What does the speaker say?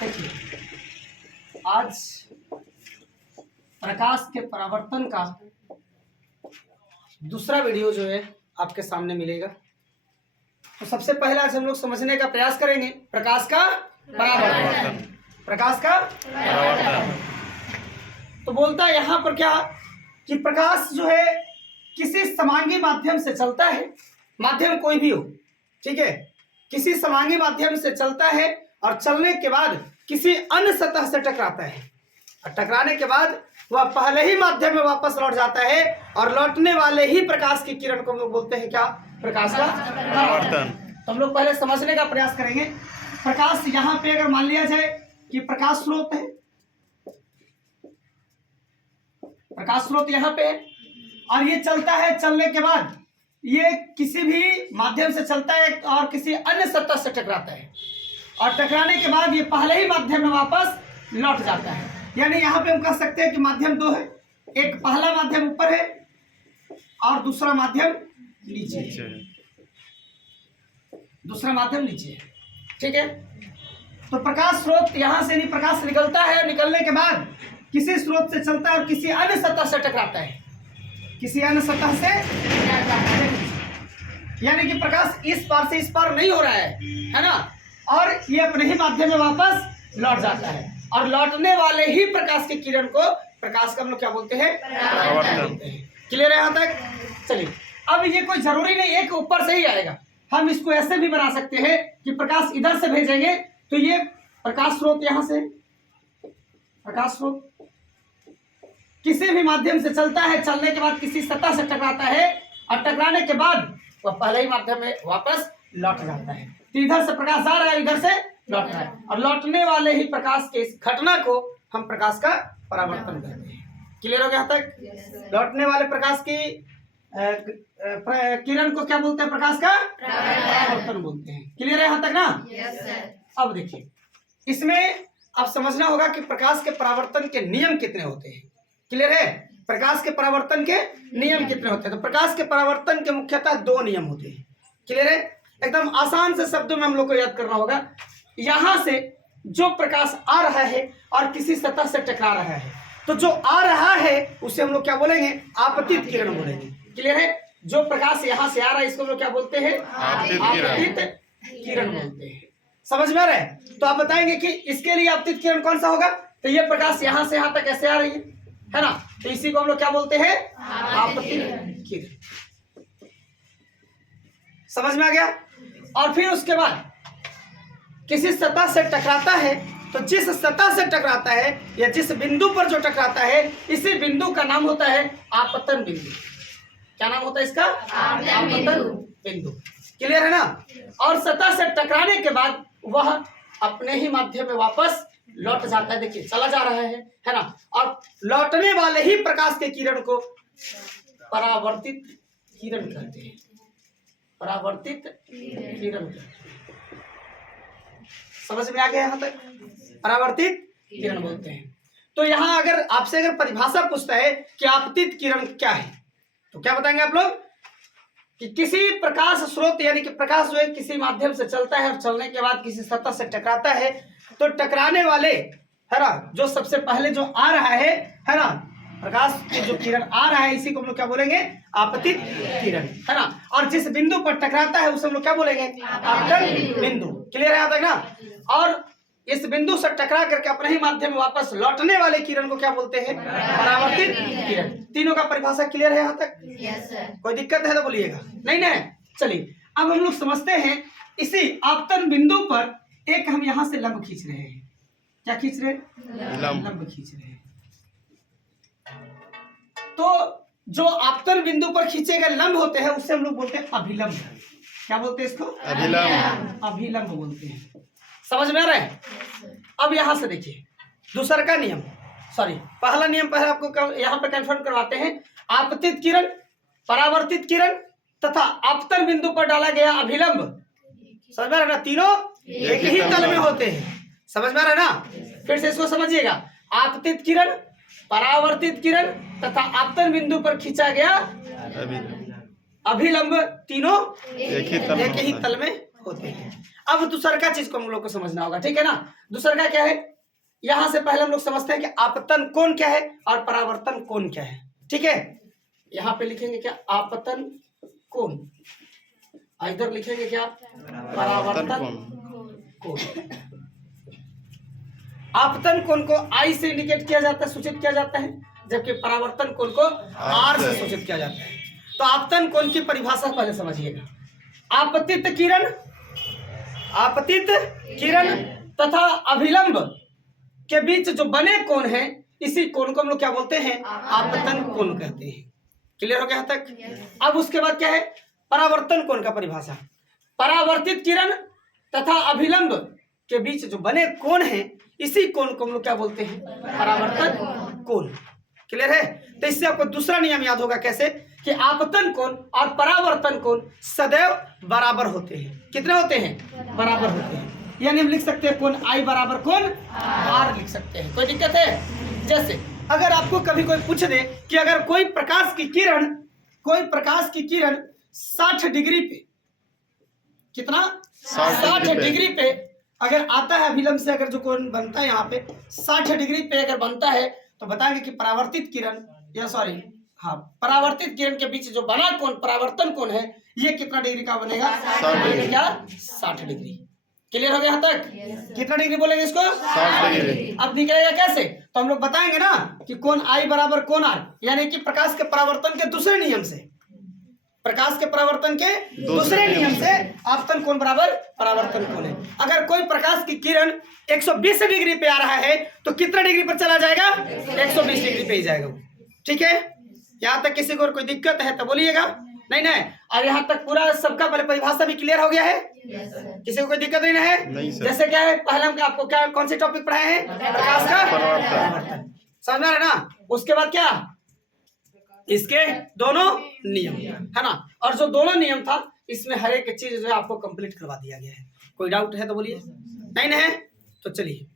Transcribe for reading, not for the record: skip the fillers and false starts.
देखिए आज प्रकाश के परावर्तन का दूसरा वीडियो जो है आपके सामने मिलेगा। तो सबसे पहले आज हम लोग समझने का प्रयास करेंगे प्रकाश का परावर्तन। प्रकाश का परावर्तन तो बोलता है यहाँ पर क्या कि प्रकाश जो है किसी समांगी माध्यम से चलता है, माध्यम कोई भी हो, ठीक है, किसी समांगी माध्यम से चलता है और चलने के बाद किसी अन्य सतह से टकराता है और टकराने के बाद वह पहले ही माध्यम में वापस लौट जाता है और लौटने वाले ही प्रकाश की किरण को हम लोग बोलते हैं क्या? प्रकाश का परावर्तन। तो हम लोग पहले समझने का प्रयास करेंगे। प्रकाश यहाँ पे अगर मान लिया जाए कि प्रकाश स्रोत है, प्रकाश स्रोत यहाँ पे है और ये चलता है, चलने के बाद ये किसी भी माध्यम से चलता है और किसी अन्य सतह से टकराता है और टकराने के बाद ये पहले ही माध्यम में वापस लौट जाता है। यानी यहाँ पे हम कह सकते हैं कि माध्यम दो है, एक पहला माध्यम ऊपर है और दूसरा माध्यम नीचे है, दूसरा माध्यम नीचे है, ठीक है। तो प्रकाश स्रोत यहाँ से नहीं, प्रकाश निकलता है, निकलने के बाद किसी स्रोत से चलता है और किसी अन्य सतह से टकराता है, किसी अन्य सतह से यानी कि प्रकाश इस पार से इस पार नहीं हो रहा है ना, और ये अपने ही माध्यम में वापस लौट जाता है और लौटने वाले ही प्रकाश की किरण को प्रकाश का हम लोग क्या बोलते हैं? परावर्तन। क्लियर है यहाँ तक? चलिए, अब ये कोई जरूरी नहीं एक ऊपर से ही आएगा, हम इसको ऐसे भी बना सकते हैं कि प्रकाश इधर से भेजेंगे तो ये प्रकाश स्रोत यहाँ से, प्रकाश स्रोत किसी भी माध्यम से चलता है, चलने के बाद किसी सतह से टकराता है और टकराने के बाद वह पहले ही माध्यम में वापस लौट जाता है। तो इधर से प्रकाश आ रहा है, इधर से लौट रहा है और लौटने वाले ही प्रकाश के इस घटना को हम प्रकाश का परावर्तन कहते हैं। क्लियर हो गया तक? लौटने वाले प्रकाश की किरण को क्या बोलते हैं? प्रकाश का परावर्तन बोलते हैं। क्लियर है यहाँ तक ना? अब देखिए, इसमें अब समझना होगा कि प्रकाश के परावर्तन के नियम कितने होते हैं। क्लियर है? प्रकाश के परावर्तन के नियम कितने होते हैं? तो प्रकाश के परावर्तन के मुख्यतः दो नियम होते हैं। क्लियर है? एकदम आसान से शब्दों में हम लोग को याद करना होगा। यहां से जो प्रकाश आ रहा है और किसी सतह से टकरा रहा है, तो जो आ रहा है उसे हम लोग क्या बोलेंगे? आपतित किरण बोलेंगे। क्लियर है? जो प्रकाश यहां से आ रहा है इसको हम लोग क्या बोलते हैं? आपतित किरण बोलते हैं। समझ में आ रहा है? तो आप बताएंगे कि इसके लिए आपतित किरण कौन सा होगा? तो ये प्रकाश यहां से यहां तक ऐसे आ रही है ना, तो इसी को हम लोग क्या बोलते हैं? आपतित किरण। समझ में आ गया? और फिर उसके बाद किसी सतह से टकराता है, तो जिस सतह से टकराता है या जिस बिंदु पर जो टकराता है, इसी बिंदु का नाम होता है आपतन बिंदु। क्या नाम होता है इसका? आपतन बिंदु। क्लियर है ना? और सतह से टकराने के बाद वह अपने ही माध्यम में वापस लौट जाता है। देखिए, चला जा रहा है ना, और लौटने वाले ही प्रकाश के किरण को परावर्तित किरण कहते हैं। परावर्तित किरण। समझ में आ गया यहाँ तक? परावर्तित किरण बोलते हैं। तो यहाँ अगर आपसे अगर परिभाषा पूछता है कि आपतित किरण क्या है, तो क्या बताएंगे आप लोग? कि किसी प्रकाश स्रोत यानी कि प्रकाश जो है किसी माध्यम से चलता है और चलने के बाद किसी सतह से टकराता है, तो टकराने वाले है ना, जो सबसे पहले जो आ रहा है ना, प्रकाश की जो किरण आ रहा है इसी को हम लोग क्या बोलेंगे? आपतित किरण, है ना। और जिस बिंदु पर टकराता है उसे हम लोग क्या बोलेंगे? आपतन बिंदु। क्लियर है यहाँ तक ना? और इस बिंदु से टकरा करके अपने ही माध्यम में वापस लौटने वाले किरण को क्या बोलते हैं? परावर्तित किरण। तीनों का परिभाषा क्लियर है यहाँ तक? कोई दिक्कत है तो बोलिएगा, नहीं ना? चलिए, अब हम लोग समझते हैं इसी आपतन बिंदु पर एक हम यहाँ से लंब खींच रहे हैं। क्या खींच रहे हैं? लंब खींच रहे हैं। तो जो आपतन बिंदु पर खींचे गए लंब होते हैं उससे हम लोग बोलते हैं अभिलंब। क्या बोलते हैं इसको? अभिलंब। अभिलंब बोलते हैं। समझ में आ रहा है? अब यहां से देखिए दूसरा का नियम, सॉरी पहला नियम पहले आपको यहाँ पे कंफर्म करवाते हैं। आपतित किरण, परावर्तित किरण तथा आपतन बिंदु पर डाला गया अभिलंब, समझ में आ रहा है ना? तीनों एक ही तल में होते हैं। समझ में आ रहा है ना? फिर से इसको समझिएगा। आपतित किरण, परावर्तित किरण तथा आपतन बिंदु पर खींचा गया अभिलंब, तीनों एक ही तल में होते हैं। अब दूसरा का चीज को हम लोग को समझना होगा, ठीक है ना। दूसरा का क्या है, यहां से पहले हम लोग समझते हैं कि आपतन कोण क्या है और परावर्तन कोण क्या है, ठीक है। यहाँ पे लिखेंगे क्या, आपतन कोण, इधर लिखेंगे क्या, परावर्तन कोण। आपतन कोण को आई से इंडिकेट किया जाता है, सूचित किया जाता है, जबकि परावर्तन कोण को आर से सूचित किया जाता है। तो आपतन कोण की परिभाषा पहले समझिएगा। आपतित किरण तथा अभिलंब के बीच जो बने कोण हैं, इसी कोण को हम लोग क्या बोलते हैं, आपतन कोण कहते हैं। क्लियर हो गया यहाँ तक। अब उसके बाद क्या है, परावर्तन कोण का परिभाषा। परावर्तित किरण तथा अभिलंब के बीच जो बने कोण हैं, इसी कोण को हम लोग क्या बोलते हैं, परावर्तन कोण। क्लियर है। तो इससे आपको दूसरा नियम याद होगा, कैसे कि आपतन कोण और परावर्तन कोण सदैव बराबर होते हैं। कितने होते हैं, बराबर होते हैं। यानी हम लिख सकते हैं कोण आई बराबर कोण आर लिख सकते हैं, कोई दिक्कत है। जैसे अगर आपको कभी कोई पूछ दे कि अगर कोई प्रकाश की किरण 60 डिग्री पे, कितना 60 डिग्री पे अगर आता है, अभिलंब से अगर जो कोण बनता है यहाँ पे 60 डिग्री पे अगर बनता है, तो बताएंगे कि परावर्तित किरण के बीच जो बना कोण परावर्तन कोण है, ये कितना डिग्री का बनेगा, 60 डिग्री। क्लियर हो गया यहाँ तक। कितना डिग्री बोलेंगे इसको, 60 डिग्री। अब निकलेगा कैसे, तो हम लोग बताएंगे ना कि कोण आई बराबर कोण आर, यानी कि प्रकाश के परावर्तन के दूसरे नियम से, आपतन कोण बराबर परावर्तन कोण है। अगर कोई प्रकाश की किरण 120 डिग्री पे आ रहा है, तो कितना डिग्री पर चला जाएगा, 120 डिग्री पे ही जाएगा वो, ठीक है। यहाँ तक किसी को और कोई दिक्कत है तो बोलिएगा। नहीं और यहाँ तक पूरा सबका पहले परिभाषा भी क्लियर हो गया है, किसी को कोई दिक्कत नहीं है। जैसे क्या है, पहले हम आपको क्या कौन से टॉपिक पढ़ाए हैं, प्रकाश का परावर्तन, समझ में ना। उसके बाद क्या, इसके दोनों नियम, है ना। और जो दोनों नियम था, इसमें हर एक चीज जो है आपको कंप्लीट करवा दिया गया है। कोई डाउट है तो बोलिए। नहीं है तो चलिए।